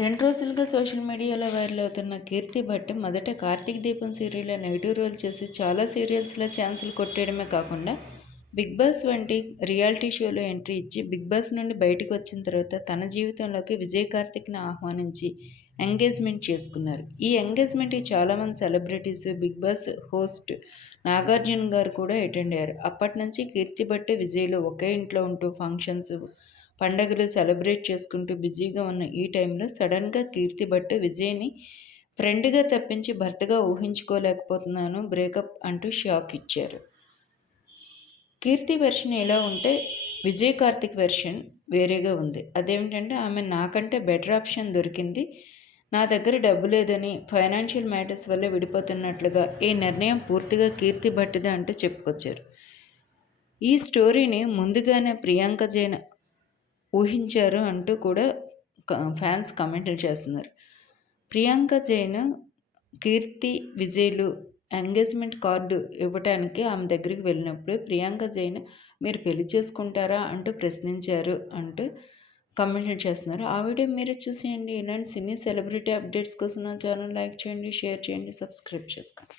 రెండు రోజులుగా సోషల్ మీడియాలో వైరల్ అవుతున్న కీర్తి భట్ మొదట కార్తీక్ దీపం సీరియల్లో నెగిటివ్ రోల్ చేసి చాలా సీరియల్స్లో ఛాన్సులు కొట్టేయడమే కాకుండా బిగ్ బాస్ వంటి రియాలిటీ షోలో ఎంట్రీ ఇచ్చి బిగ్ బాస్ నుండి బయటకు వచ్చిన తర్వాత తన జీవితంలోకి విజయ్ కార్తిక్ని ఆహ్వానించి ఎంగేజ్మెంట్ చేసుకున్నారు. ఈ ఎంగేజ్మెంట్కి చాలామంది celebrities big boss host Nagarjuna garu కూడా అటెండ్ అయ్యారు. అప్పటి నుంచి కీర్తి భట్ విజయ్లో ఒకే ఇంట్లో ఉంటూ ఫంక్షన్స్ పండగలు సెలబ్రేట్ చేసుకుంటూ బిజీగా ఉన్న ఈ టైంలో సడన్గా కీర్తి భట్ విజయ్ని ఫ్రెండ్గా తప్పించి భర్తగా ఊహించుకోలేకపోతున్నాను బ్రేకప్ అంటూ షాక్ ఇచ్చారు. కీర్తి వెర్షన్ ఎలా ఉంటే విజయ్ కార్తిక్ వెర్షన్ వేరేగా ఉంది. అదేమిటంటే ఆమె నాకంటే బెటర్ ఆప్షన్ దొరికింది. నా దగ్గర డబ్బు లేదని ఫైనాన్షియల్ మ్యాటర్స్ వల్ల విడిపోతున్నట్లుగా ఈ నిర్ణయం పూర్తిగా కీర్తి భట్టిదే అంటూ చెప్పుకొచ్చారు. ఈ స్టోరీని ముందుగానే ప్రియాంక జైన్ ఊహించారు అంటూ కూడా ఫ్యాన్స్ కమెంట్లు చేస్తున్నారు. ప్రియాంక జైన్ కీర్తి విజయ్లు ఎంగేజ్మెంట్ కార్డు ఇవ్వటానికి ఆమె దగ్గరికి వెళ్ళినప్పుడు ప్రియాంక జైన్ మీరు పెళ్ళి చేసుకుంటారా అంటూ ప్రశ్నించారు అంటూ కమెంట్లు చేస్తున్నారు. ఆ వీడియో మీరే చూసేయండి. ఇలాంటి సినీ సెలబ్రిటీ అప్డేట్స్ కోసం నా ఛానల్ లైక్ చేయండి షేర్ చేయండి సబ్స్క్రైబ్ చేసుకోండి.